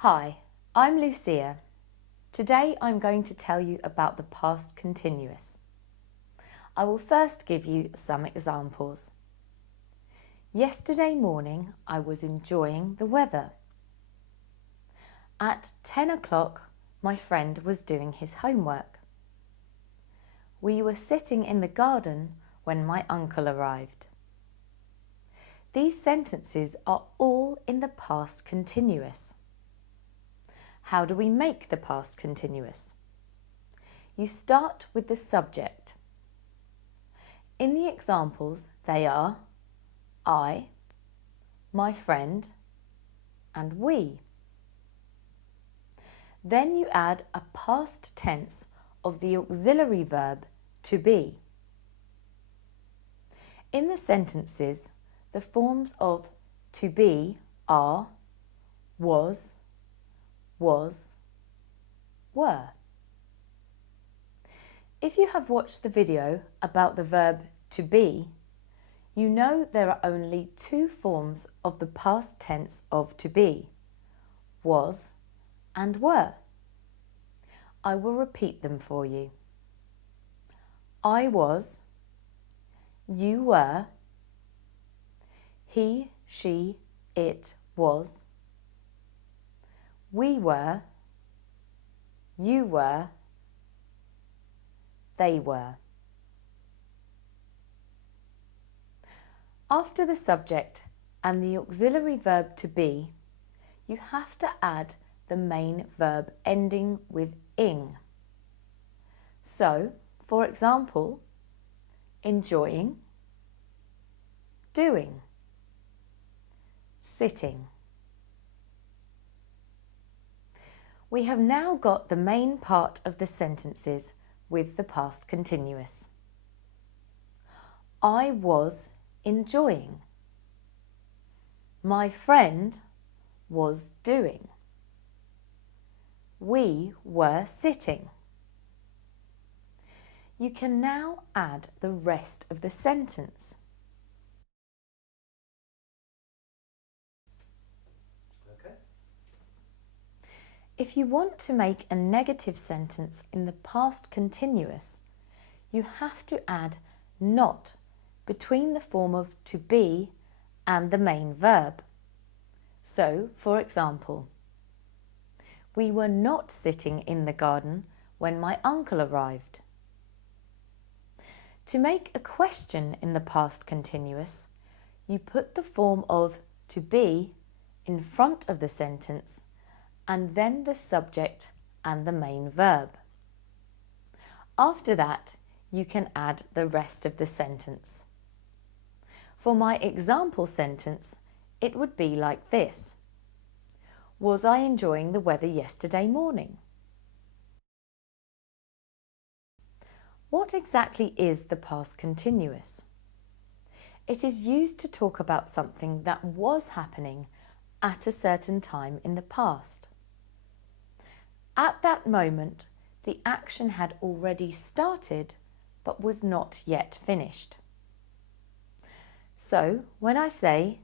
Hi, I'm Lucia. Today I'm going to tell you about the past continuous. I will first give you some examples. Yesterday morning I was enjoying the weather. At 10 o'clock my friend was doing his homework. We were sitting in the garden when my uncle arrived. These sentences are all in the past continuous. How do we make the past continuous? You start with the subject. In the examples, they are I, my friend, and we. Then you add a past tense of the auxiliary verb to be. In the sentences, the forms of to be are was, were. If you have watched the video about the verb to be, you know there are only two forms of the past tense of to be, was and were. I will repeat them for you. I was, you were, he, she, it was, we were, you were, they were. After the subject and the auxiliary verb to be, you have to add the main verb ending with ing. So, for example, enjoying, doing, sitting. We have now got the main part of the sentences with the past continuous. I was enjoying. My friend was doing. We were sitting. You can now add the rest of the sentence. If you want to make a negative sentence in the past continuous, you have to add not between the form of to be and the main verb. So, for example, we were not sitting in the garden when my uncle arrived. To make a question in the past continuous, you put the form of to be in front of the sentence and then the subject and the main verb. After that, you can add the rest of the sentence. For my example sentence, it would be like this. Was I enjoying the weather yesterday morning? What exactly is the past continuous? It is used to talk about something that was happening at a certain time in the past. At that moment, the action had already started but was not yet finished. So, when I say,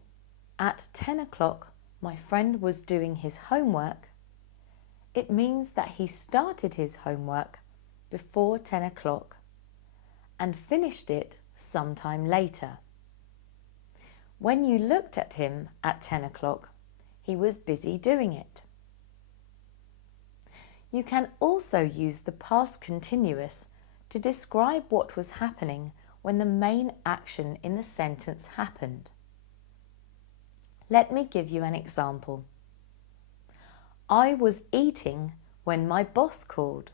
at 10 o'clock my friend was doing his homework, it means that he started his homework before 10 o'clock and finished it sometime later. When you looked at him at 10 o'clock, he was busy doing it. You can also use the past continuous to describe what was happening when the main action in the sentence happened. Let me give you an example. I was eating when my boss called.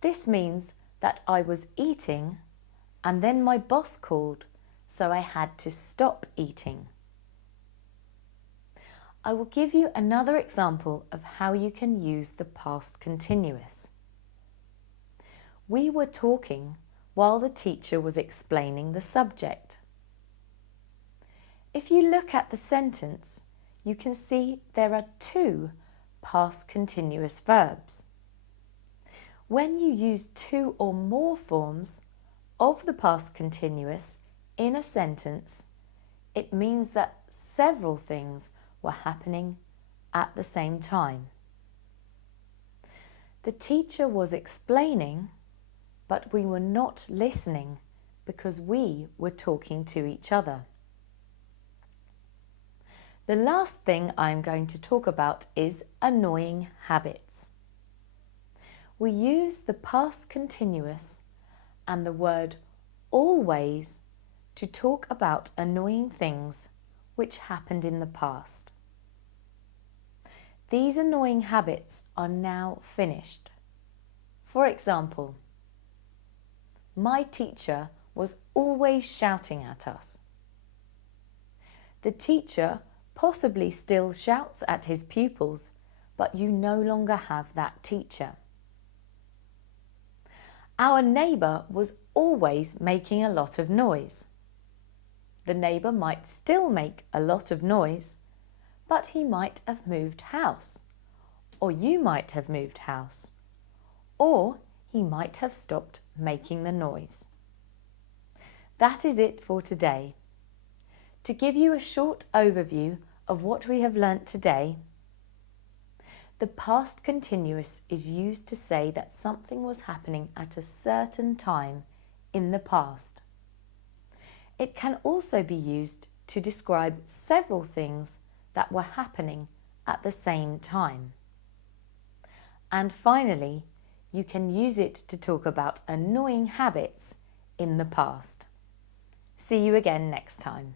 This means that I was eating and then my boss called, so I had to stop eating. I will give you another example of how you can use the past continuous. We were talking while the teacher was explaining the subject. If you look at the sentence, you can see there are two past continuous verbs. When you use two or more forms of the past continuous in a sentence, it means that several things were happening at the same time. The teacher was explaining, but we were not listening because we were talking to each other. The last thing I'm going to talk about is annoying habits. We use the past continuous and the word always to talk about annoying things which happened in the past. These annoying habits are now finished. For example, my teacher was always shouting at us. The teacher possibly still shouts at his pupils, but you no longer have that teacher. Our neighbour was always making a lot of noise. The neighbour might still make a lot of noise, but he might have moved house, or you might have moved house, or he might have stopped making the noise. That is it for today. To give you a short overview of what we have learnt today, the past continuous is used to say that something was happening at a certain time in the past. It can also be used to describe several things that were happening at the same time. And finally, you can use it to talk about annoying habits in the past. See you again next time.